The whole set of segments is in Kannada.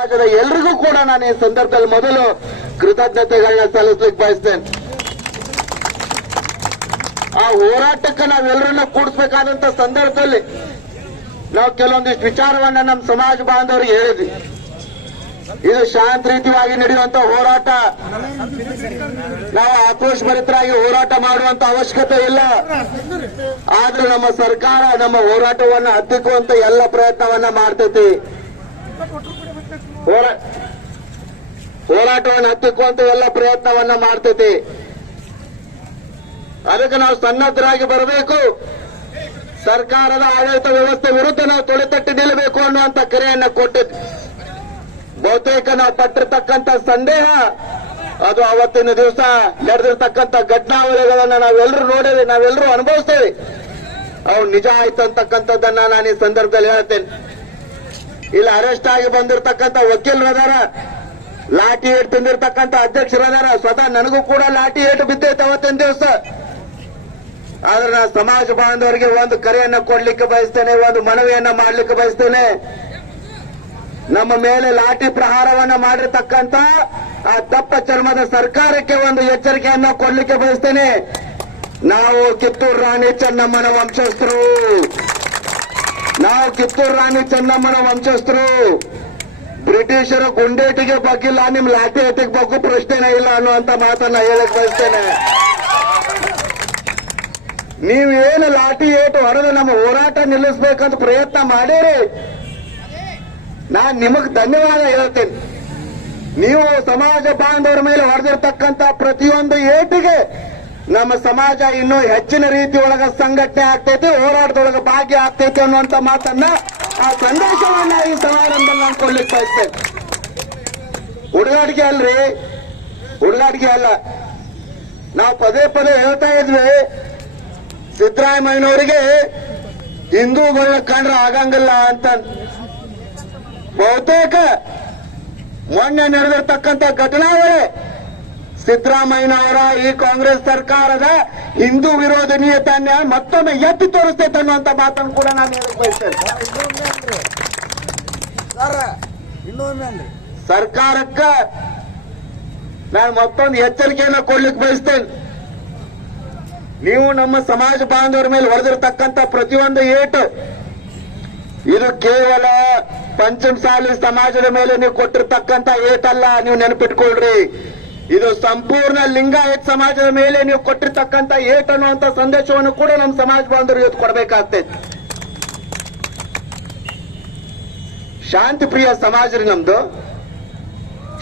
ಸಮಾಜದ ಎಲ್ರಿಗೂ ಕೂಡ ನಾನು ಈ ಸಂದರ್ಭದಲ್ಲಿ ಮೊದಲು ಕೃತಜ್ಞತೆಗಳನ್ನ ಸಲ್ಲಿಸ್ಲಿಕ್ಕೆ ಬಯಸ್ತೇನೆ. ಆ ಹೋರಾಟಕ್ಕೆ ನಾವೆಲ್ಲರನ್ನ ಕೂಡಿಸ್ಬೇಕಾದಂತ ಸಂದರ್ಭದಲ್ಲಿ ನಾವು ಕೆಲವೊಂದಿಷ್ಟು ವಿಚಾರವನ್ನ ನಮ್ಮ ಸಮಾಜ ಬಾಂಧವರಿಗೆ ಹೇಳಿದ್ವಿ. ಇದು ಶಾಂತ ರೀತಿಯಾಗಿ ನಡೆಯುವಂತ ಹೋರಾಟ. ನಾವು ಆಕ್ರೋಶ ಭರಿತರಾಗಿ ಹೋರಾಟ ಮಾಡುವಂತ ಅವಶ್ಯಕತೆ ಇಲ್ಲ. ಆದ್ರೂ ನಮ್ಮ ಸರ್ಕಾರ ನಮ್ಮ ಹೋರಾಟವನ್ನ ಹತ್ತಿಕ್ಕುವಂತ ಎಲ್ಲ ಪ್ರಯತ್ನವನ್ನ ಮಾಡ್ತೈತಿ. ಹೋರಾಟವನ್ನು ಹತ್ತಿಕ್ಕುವಂತ ಎಲ್ಲ ಪ್ರಯತ್ನವನ್ನ ಮಾಡ್ತೈತಿ. ಅದಕ್ಕೆ ನಾವು ಸನ್ನದ್ಧರಾಗಿ ಬರಬೇಕು. ಸರ್ಕಾರದ ಆಡಳಿತ ವ್ಯವಸ್ಥೆ ವಿರುದ್ಧ ನಾವು ತೊಳೆತಟ್ಟು ನಿಲ್ಲಬೇಕು ಅನ್ನುವಂತ ಕರೆಯನ್ನ ಕೊಟ್ಟಿದ್ವಿ ಬಹುತೇಕ ನಾವು ಪಟ್ಟಿರ್ತಕ್ಕಂಥ ಸಂದೇಹ, ಅದು ಅವತ್ತಿನ ದಿವಸ ನಡೆದಿರ್ತಕ್ಕಂಥ ಘಟನಾವಳಿಗಳನ್ನ ನಾವೆಲ್ಲರೂ ನೋಡೇವೆ ನಾವೆಲ್ಲರೂ ಅನುಭವಿಸ್ತೇವೆ. ಅವು ನಿಜ ಆಯ್ತು ಅಂತಕ್ಕಂಥದ್ದನ್ನ ನಾನು ಈ ಸಂದರ್ಭದಲ್ಲಿ ಹೇಳ್ತೇನೆ. ಇಲ್ಲಿ ಅರೆಸ್ಟ್ ಆಗಿ ಬಂದಿರತಕ್ಕಂತ ವಕೀಲರದಾರ ಲಾಠಿ ಏಟು ತಿಂದಿರ್ತಕ್ಕಂಥ ಅಧ್ಯಕ್ಷರದಾರ ಸ್ವತಃ ನನಗೂ ಕೂಡ ಲಾಠಿ ಏಟು ಬಿದ್ದೈತೆ ಅವತ್ತಿನ ದಿವಸ. ಆದ್ರೆ ನಾನು ಸಮಾಜ ಬಾಂಧವರಿಗೆ ಒಂದು ಕರೆಯನ್ನ ಕೊಡ್ಲಿಕ್ಕೆ ಬಯಸ್ತೇನೆ, ಒಂದು ಮನವಿಯನ್ನ ಮಾಡ್ಲಿಕ್ಕೆ ಬಯಸ್ತೇನೆ. ನಮ್ಮ ಮೇಲೆ ಲಾಠಿ ಪ್ರಹಾರವನ್ನ ಮಾಡಿರ್ತಕ್ಕಂತ ಆ ತಪ್ಪ ಚರ್ಮದ ಸರ್ಕಾರಕ್ಕೆ ಒಂದು ಎಚ್ಚರಿಕೆಯನ್ನ ಕೊಡ್ಲಿಕ್ಕೆ ಬಯಸ್ತೇನೆ. ನಾವು ಕಿತ್ತೂರು ರಾಣಿ ಚೆನ್ನಮ್ಮನ ವಂಶಸ್ಥರು. ನಾವು ಕಿತ್ತೂರು ರಾಣಿ ಚೆನ್ನಮ್ಮನ ವಂಶಸ್ಥರು. ಬ್ರಿಟಿಷರ ಗುಂಡೇಟಿಗೆ ಬಗ್ಗಿಲ್ಲ, ನಿಮ್ ಲಾಠಿ ಏಟಿಗೆ ಬಗ್ಗು ಪ್ರಶ್ನೆನೇ ಇಲ್ಲ ಅನ್ನುವಂತ ಮಾತನ್ನ ಹೇಳಕ್ ಬಯಸ್ತೇನೆ. ನೀವೇನು ಲಾಠಿ ಏಟು ಹೊಡೆದು ನಮ್ಮ ಹೋರಾಟ ನಿಲ್ಲಿಸ್ಬೇಕಂತ ಪ್ರಯತ್ನ ಮಾಡಿರಿ. ನಾನ್ ನಿಮಗ್ ಧನ್ಯವಾದ ಹೇಳ್ತೇನೆ. ನೀವು ಸಮಾಜ ಬಾಂಧವರ ಮೇಲೆ ಹೊಡೆದಿರ್ತಕ್ಕಂತ ಪ್ರತಿಯೊಂದು ಏಟಿಗೆ ನಮ್ಮ ಸಮಾಜ ಇನ್ನು ಹೆಚ್ಚಿನ ರೀತಿ ಒಳಗ ಸಂಘಟನೆ ಆಗ್ತೈತಿ, ಹೋರಾಟದೊಳಗ ಭಾಗ್ಯ ಆಗ್ತೈತಿ ಅನ್ನುವಂತ ಮಾತನ್ನ ಆ ಸಂದೇಶವನ್ನ ಈ ಸಮಾರಂಭದಲ್ಲಿ ನಾನು ಕೊಡ್ಲಿಕ್ಕೆ ಬಯಸ್ತೇನೆ. ಹುಡುಗಾಟಿಕೆ ಅಲ್ರಿ ಹುಡುಗಾಟಿಕೆ ಅಲ್ಲ. ನಾವು ಪದೇ ಪದೇ ಹೇಳ್ತಾ ಇದ್ವಿ, ಸಿದ್ದರಾಮಯ್ಯನವರಿಗೆ ಹಿಂದೂಗಳನ್ನ ಕಂಡ್ರೆ ಆಗಂಗಿಲ್ಲ ಅಂತ. ಬಹುತೇಕ ಮೊನ್ನೆ ನಡೆದಿರ್ತಕ್ಕಂಥ ಘಟನಾವಳಿ ಸಿದ್ದರಾಮಯ್ಯನವರ ಈ ಕಾಂಗ್ರೆಸ್ ಸರ್ಕಾರದ ಹಿಂದೂ ವಿರೋಧ ನಿಯತನ್ನ ಮತ್ತೊಮ್ಮೆ ಎತ್ತಿ ತೋರಿಸ್ತೈತೆ ಅನ್ನುವಂತ ಮಾತನ್ನು ಕೂಡ ನಾನು ಹೇಳಕ್ ಬಯಸ್ತೇನೆ. ಸರ್ಕಾರಕ್ಕ ನಾನು ಮತ್ತೊಂದು ಎಚ್ಚರಿಕೆಯನ್ನ ಕೊಡ್ಲಿಕ್ಕೆ ಬಯಸ್ತೇನೆ. ನೀವು ನಮ್ಮ ಸಮಾಜ ಬಾಂಧವರ ಮೇಲೆ ಹೊಡೆದಿರತಕ್ಕಂತ ಪ್ರತಿಯೊಂದು ಏಟು ಇದು ಕೇವಲ ಪಂಚಮಸಾಲಿ ಸಮಾಜದ ಮೇಲೆ ನೀವು ಕೊಟ್ಟಿರ್ತಕ್ಕಂತ ಏಟಲ್ಲ ನೀವು ನೆನಪಿಟ್ಕೊಳ್ರಿ. ಇದು ಸಂಪೂರ್ಣ ಲಿಂಗಾಯತ್ ಸಮಾಜದ ಮೇಲೆ ನೀವು ಕೊಟ್ಟಿರ್ತಕ್ಕಂಥ ಏಟ್ ಅನ್ನುವಂತ ಸಂದೇಶವನ್ನು ಕೂಡ ನಮ್ಮ ಸಮಾಜ ಬಾಂಧವರು ಇವತ್ತು ಕೊಡಬೇಕಾಗ್ತೈತೆ ಶಾಂತಿ ಪ್ರಿಯ ಸಮಾಜ ರೀ ನಮ್ದು.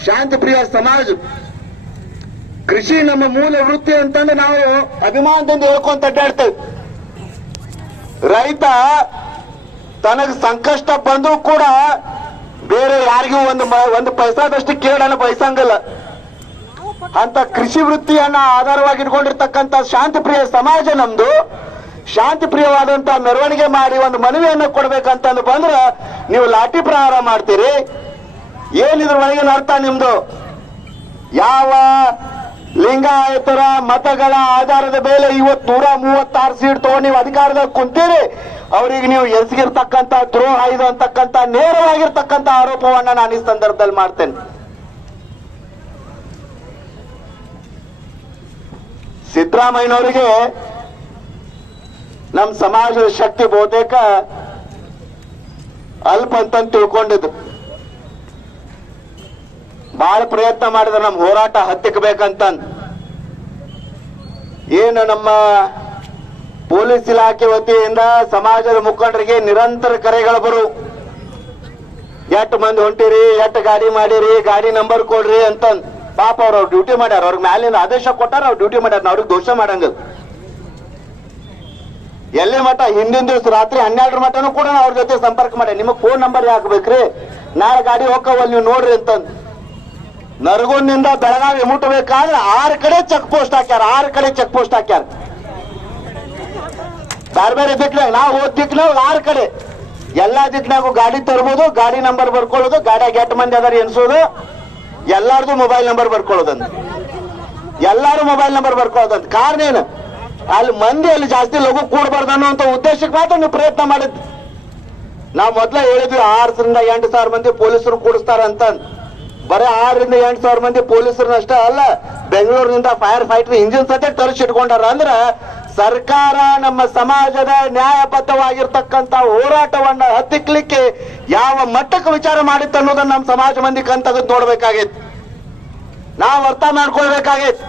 ಶಾಂತಿ ಪ್ರಿಯ ಸಮಾಜ. ಕೃಷಿ ನಮ್ಮ ಮೂಲ ವೃತ್ತಿ ಅಂತಂದ್ರೆ ನಾವು ಅಭಿಮಾನದಿಂದ ಹೇಳ್ಕೊಂತ ಅಡ್ಡಾಡ್ತೇವೆ. ರೈತ ತನಗೆ ಸಂಕಷ್ಟ ಬಂದರೂ ಕೂಡ ಬೇರೆ ಯಾರಿಗೂ ಒಂದು ಒಂದು ಪೈಸಾದಷ್ಟು ಕೇಳಲ್ಲ, ಬಯಸಂಗಿಲ್ಲ. ಅಂತ ಕೃಷಿ ವೃತ್ತಿಯನ್ನ ಆಧಾರವಾಗಿ ಇಟ್ಕೊಂಡಿರ್ತಕ್ಕಂಥ ಶಾಂತಿ ಪ್ರಿಯ ಸಮಾಜ ನಮ್ದು. ಶಾಂತಿ ಪ್ರಿಯವಾದಂತ ಮೆರವಣಿಗೆ ಮಾಡಿ ಒಂದು ಮನವಿಯನ್ನ ಕೊಡ್ಬೇಕಂತಂದು ಬಂದ್ರೆ ನೀವು ಲಾಠಿ ಪ್ರಹಾರ ಮಾಡ್ತೀರಿ. ಏನಿದ್ರ ಒಳಗಿನ ಅರ್ಥ ನಿಮ್ದು? ಯಾವ ಲಿಂಗಾಯತರ ಮತಗಳ ಆಧಾರದ ಮೇಲೆ ಇವತ್ತು ನೂರ ಮೂವತ್ತಾರು ಸೀಟ್ ತಗೊಂಡು ನೀವು ಅಧಿಕಾರದಲ್ಲಿ ಕುಂತೀರಿ, ಅವರಿಗೆ ನೀವು ಎಸಗಿರ್ತಕ್ಕಂಥ ದ್ರೋಹ ಇದು ಅಂತಕ್ಕಂಥ ನೇರವಾಗಿರ್ತಕ್ಕಂಥ ಆರೋಪವನ್ನ ನಾನು ಈ ಸಂದರ್ಭದಲ್ಲಿ ಮಾಡ್ತೇನೆ. ಸಿದ್ದರಾಮಯ್ಯನವರಿಗೆ ನಮ್ಮ ಸಮಾಜದ ಶಕ್ತಿ ಬಹುತೇಕ ಅಲ್ಪ ಅಂತ ತಿಳ್ಕೊಂಡಿದ್ರು ಬಹಳ ಪ್ರಯತ್ನ ಮಾಡಿದ್ರು ನಮ್ಮ ಹೋರಾಟ ಹತ್ತಿಕ್ಕಬೇಕಂತ ಏನು ನಮ್ಮ ಪೊಲೀಸ್ ಇಲಾಖೆ ವತಿಯಿಂದ ಸಮಾಜದ ಮುಖಂಡರಿಗೆ ನಿರಂತರ ಕರೆಗಳು ಬರು. ಎಷ್ಟು ಮಂದಿ ಹೊಂಟಿರಿ, ಎಷ್ಟು ಗಾಡಿ ಮಾಡಿರಿ, ಗಾಡಿ ನಂಬರ್ ಕೊಡ್ರಿ ಅಂತ ಪಾಪ ಅವ್ರು ಡ್ಯೂಟಿ ಮಾಡ್ಯಾರ, ಅವ್ರಿಗೆ ಮ್ಯಾಲಿಂದ ಆದೇಶ ಕೊಟ್ಟಾರ, ಅವ್ರು ಡ್ಯೂಟಿ ಮಾಡ್ಯಾರ, ಅವ್ರಿಗೆ ದೋಷ ಮಾಡಂಗಿಲ್ಲ. ಎಲ್ಲಿ ಮಠ? ಹಿಂದಿನ ದಿವಸ ರಾತ್ರಿ ಹನ್ನೆರಡರ ಮಟನೂ ಕೂಡ ಅವ್ರ ಜೊತೆ ಸಂಪರ್ಕ ಮಾಡಿ ನಿಮಗ್ ಫೋನ್ ನಂಬರ್ ಹಾಕ್ಬೇಕ್ರಿ ನಾಳೆ ಗಾಡಿ ಹೋಗವಲ್ಲಿ ನೀವು ನೋಡ್ರಿ ಅಂತಂದ್. ನರಗುಂದಿಂದ ಬೆಳಗಾವಿ ಮುಟ್ಟಬೇಕಾದ್ರೆ ಆರು ಕಡೆ ಚೆಕ್ ಪೋಸ್ಟ್ ಹಾಕ್ಯಾರ, ಆರು ಕಡೆ ಚೆಕ್ ಪೋಸ್ಟ್ ಹಾಕ್ಯಾರ. ಬೇರೆ ಬೇರೆ ದಿಕ್ನಾಗ ನಾವು ಹೋದ್ ದಿಕ್ನಾಗ ಆರು ಕಡೆ. ಎಲ್ಲಾ ದಿಕ್ನಾಗೂ ಗಾಡಿ ತರ್ಬೋದು, ಗಾಡಿ ನಂಬರ್ ಬರ್ಕೊಳ್ಳೋದು, ಗಾಡಿಯಾಗ ಎಟ್ ಮಂದಿ ಅದಾರ ಎನ್ಸೋದು. ಎಲ್ಲಾರ್ದು ಮೊಬೈಲ್ ನಂಬರ್ ಬರ್ಕೊಳ್ಳೋದಂತ. ಎಲ್ಲಾರು ಮೊಬೈಲ್ ನಂಬರ್ ಬರ್ಕೊಳ್ಳೋದಂತ. ಕಾರಣ ಏನು? ಅಲ್ಲಿ ಮಂದಿ ಅಲ್ಲಿ ಜಾಸ್ತಿ ಲಘು ಕೂಡಬಾರ್ದು ಅನ್ನುವಂತ ಉದ್ದೇಶಕ್ಕೆ ಮಾತ್ರ ನೀವು ಪ್ರಯತ್ನ ಮಾಡಿದ್ ನಾವು ಮೊದ್ಲೇ ಹೇಳಿದ್ವಿ, ಆರರಿಂದ ಎಂಟು ಸಾವಿರ ಮಂದಿ ಪೊಲೀಸರು ಕೂಡಿಸ್ತಾರ ಅಂತ ಬರೀ ಆರರಿಂದ ಎಂಟು ಸಾವಿರ ಮಂದಿ ಪೊಲೀಸರನ್ನ ಅಷ್ಟೇ ಅಲ್ಲ, ಬೆಂಗಳೂರಿನಿಂದ ಫೈರ್ ಫೈಟರ್ ಇಂಜಿನ್ ಸದ್ಯ ತರಿಸಿಟ್ಕೊಂಡಾರ. ಅಂದ್ರ ಸರ್ಕಾರ ನಮ್ಮ ಸಮಾಜದ ನ್ಯಾಯಬದ್ಧವಾಗಿರ್ತಕ್ಕಂತ ಹೋರಾಟವನ್ನ ಹತ್ತಿಕ್ಲಿಕ್ಕೆ ಯಾವ ಮಟ್ಟಕ್ಕೆ ವಿಚಾರ ಮಾಡಿತ್ತು ಅನ್ನೋದನ್ನ ನಮ್ಮ ಸಮಾಜ ಮಂದಿ ಕಣ್ ತೆಗೆದು ನಾವು ಅರ್ಥ ಮಾಡ್ಕೊಳ್ಬೇಕಾಗೈತಿ.